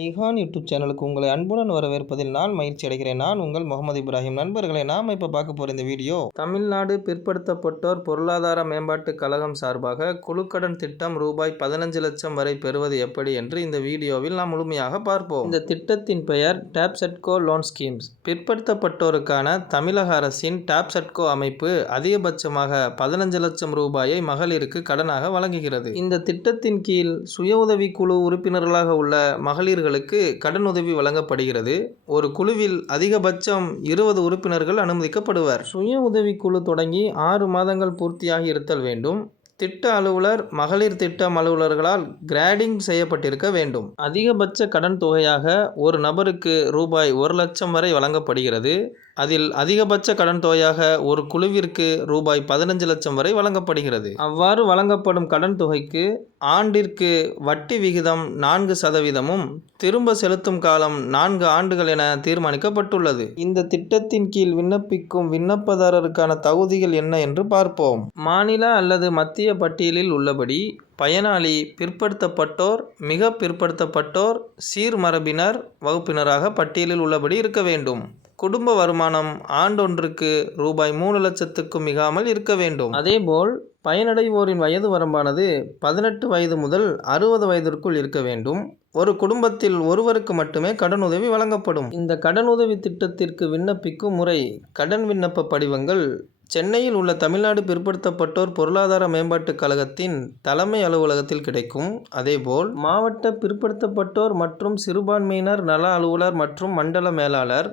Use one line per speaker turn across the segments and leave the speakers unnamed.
நிஹான் YouTube சேனலுக்கு உங்களை அன்புடன் வரவேற்பதில் நான் மகிழ்ச்சி அடைகிறேன். நான் உங்கள் முகமது இப்ராஹிம். நண்பர்களை நாம் இப்போ பார்க்க போகிற இந்த வீடியோ தமிழ்நாடு பிற்படுத்தப்பட்டோர் பொருளாதார மேம்பாட்டுக் கழகம் சார்பாக குழுக்கடன் திட்டம் ரூபாய் பதினஞ்சு லட்சம் வரை பெறுவது எப்படி என்று இந்த வீடியோவில் நாம் முழுமையாக பார்ப்போம். இந்த திட்டத்தின் பெயர் டேப்செட்கோ லோன் ஸ்கீம்ஸ். பிற்படுத்தப்பட்டோருக்கான தமிழக அரசின் டேப்செட்கோ அமைப்பு அதிகபட்சமாக பதினஞ்சு லட்சம் ரூபாயை மகளிருக்கு கடனாக வழங்குகிறது. இந்த திட்டத்தின் கீழ் சுய உதவி குழு உறுப்பினர்களாக உள்ள மகளிர் மகளிர்களுக்கு கடனுதவி வழங்கப்படுகிறது. ஒரு குழுவில் அதிகபட்சம் இருபது உறுப்பினர்கள் அனுமதிக்கப்படுவர். சுய உதவி குழு தொடங்கி ஆறு மாதங்கள் பூர்த்தியாகி இருத்தல் வேண்டும். திட்ட அலுவலர் மகளிர் திட்டம் அலுவலர்களால் கிரேடிங் செய்யப்பட்டிருக்க வேண்டும். அதிகபட்ச கடன் தொகையாக ஒரு நபருக்கு ரூபாய் ஒரு லட்சம் வரை வழங்கப்படுகிறது. அதில் அதிகபட்ச கடன் தொகையாக ஒரு குழுவிற்கு ரூபாய் பதினஞ்சு லட்சம் வரை வழங்கப்படுகிறது. அவ்வாறு வழங்கப்படும் கடன் தொகைக்கு ஆண்டிற்கு வட்டி விகிதம் நான்கு சதவீதமும் திரும்ப செலுத்தும் காலம் நான்கு ஆண்டுகள் என தீர்மானிக்கப்பட்டுள்ளது. இந்த திட்டத்தின் கீழ் விண்ணப்பிக்கும் விண்ணப்பதாரருக்கான தகுதிகள் என்ன என்று பார்ப்போம். மாநில அல்லது மத்திய பட்டியலில் உள்ளபடி பயனாளி பிற்படுத்தப்பட்டோர் மிக பிற்படுத்தப்பட்டோர் சீர்மரபினர் வகுப்பினராக பட்டியலில் உள்ளபடி இருக்க வேண்டும். குடும்ப வருமானம் ஆண்டொன்றுக்கு ரூபாய் மூணு லட்சத்துக்கும் மிகாமல் இருக்க வேண்டும். அதேபோல் பயனடைவோரின் வயது வரம்பானது பதினெட்டு வயது முதல் அறுபது வயதிற்குள் இருக்க வேண்டும். ஒரு குடும்பத்தில் ஒருவருக்கு மட்டுமே கடனுதவி வழங்கப்படும். இந்த கடனுதவி திட்டத்திற்கு விண்ணப்பிக்கும் முறை கடன் விண்ணப்ப படிவங்கள் சென்னையில் உள்ள தமிழ்நாடு பிற்படுத்தப்பட்டோர் பொருளாதார மேம்பாட்டுக் கழகத்தின் தலைமை அலுவலகத்தில் கிடைக்கும். அதேபோல் மாவட்ட பிற்படுத்தப்பட்டோர் மற்றும் சிறுபான்மையினர் நல அலுவலர் மற்றும் மண்டல மேலாளர்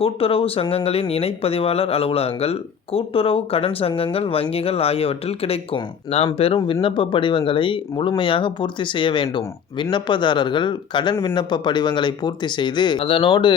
கூட்டுறவு சங்கங்களின் இணைப்பதிவாளர் அலுவலகங்கள் கூட்டுறவு கடன் சங்கங்கள் வங்கிகள் ஆகியவற்றில் கிடைக்கும். நாம் பெறும் விண்ணப்ப படிவங்களை முழுமையாக பூர்த்தி செய்ய வேண்டும். விண்ணப்பதாரர்கள் கடன் விண்ணப்ப படிவங்களை பூர்த்தி செய்து அதனோடு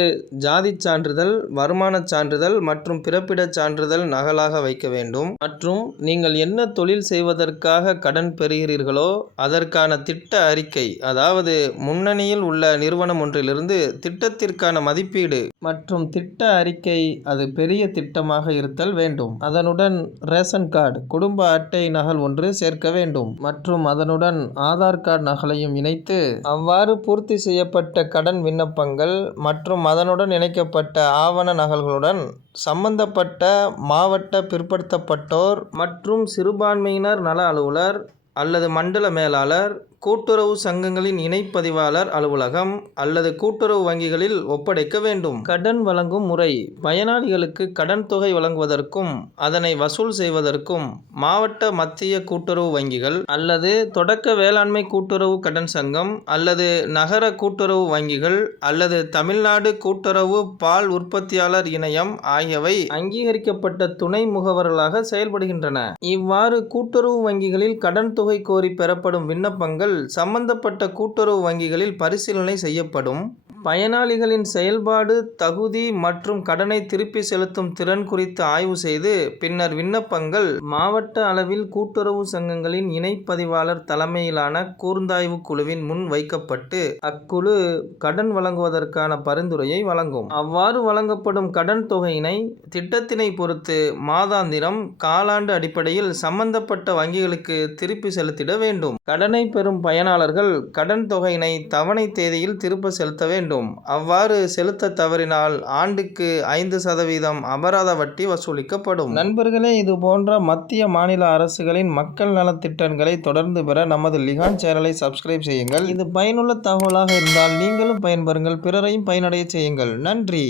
ஜாதி சான்றிதழ் வருமான சான்றிதழ் மற்றும் பிறப்பிடச் சான்றிதழ் நகலாக வைக்க வேண்டும். மற்றும் நீங்கள் என்ன தொழில் செய்வதற்காக கடன் பெறுகிறீர்களோ அதற்கான திட்ட அறிக்கை அதாவது முன்னணியில் உள்ள நிறுவனம் ஒன்றிலிருந்து திட்டத்திற்கான மதிப்பீடு மற்றும் திட்ட திட்ட அறிக்கை அது பெரிய திட்டமாக இருத்தல் வேண்டும். அதனுடன் ரேஷன் கார்டு குடும்ப அட்டை நகல் ஒன்று சேர்க்க வேண்டும். மற்றும் அதனுடன் ஆதார் கார்டு நகலையும் இணைத்து அவ்வாறு பூர்த்தி செய்யப்பட்ட கடன் விண்ணப்பங்கள் மற்றும் அதனுடன் இணைக்கப்பட்ட ஆவண நகல்களுடன் சம்பந்தப்பட்ட மாவட்ட பிற்படுத்தப்பட்டோர் மற்றும் சிறுபான்மையினர் நல அலுவலர் அல்லது மண்டல மேலாளர் கூட்டுறவு சங்கங்களின் இணைப்பதிவாளர் அலுவலகம் அல்லது கூட்டுறவு வங்கிகளில் ஒப்படைக்க வேண்டும். கடன் வழங்கும் முறை பயனாளிகளுக்கு கடன் தொகை வழங்குவதற்கும் அதனை வசூல் செய்வதற்கும் மாவட்ட மத்திய கூட்டுறவு வங்கிகள் அல்லது தொடக்க வேளாண்மை கூட்டுறவு கடன் சங்கம் அல்லது நகர கூட்டுறவு வங்கிகள் அல்லது தமிழ்நாடு கூட்டுறவு பால் உற்பத்தியாளர் இணையம் ஆகியவை அங்கீகரிக்கப்பட்ட துணை முகவர்களாக செயல்படுகின்றன. இவ்வாறு கூட்டுறவு வங்கிகளில் கடன் தொகை கோரி பெறப்படும் விண்ணப்பங்கள் சம்பந்தப்பட்ட கூட்டுறவு வங்கிகளில் பரிசீலனை செய்யப்படும். பயனாளிகளின் செயல்பாடு தகுதி மற்றும் கடனை திருப்பி செலுத்தும் திறன் குறித்து ஆய்வு செய்து பின்னர் விண்ணப்பங்கள் மாவட்ட அளவில் கூட்டுறவு சங்கங்களின் இணைப்பதிவாளர் தலைமையிலான கூர்ந்தாய்வு குழுவின் முன் வைக்கப்பட்டு அக்குழு கடன் வழங்குவதற்கான பரிந்துரையை வழங்கும். அவ்வாறு வழங்கப்படும் கடன் தொகையினை திட்டத்தினை பொறுத்து மாதாந்திரம் காலாண்டு அடிப்படையில் சம்பந்தப்பட்ட வங்கிகளுக்கு திருப்பி செலுத்திட வேண்டும். கடனை பெறும் பயனாளர்கள் கடன் தொகையினை தவணை தேதியில் திருப்ப செலுத்த வேண்டும். வேண்டும். அவ்வாறு செலுத்த தவறினால் ஆண்டுக்கு ஐந்து சதவீதம் அபராத வட்டி வசூலிக்கப்படும். நண்பர்களே இது போன்ற மத்திய மாநில அரசுகளின் மக்கள் நலத்திட்டங்களை தொடர்ந்து பெற நமது லிகான் சேனலை சப்ஸ்கிரைப் செய்யுங்கள். இது பயனுள்ள தகவலாக இருந்தால் நீங்களும் பயன்பெறுங்கள். பிறரையும் பயனடைய செய்யுங்கள். நன்றி.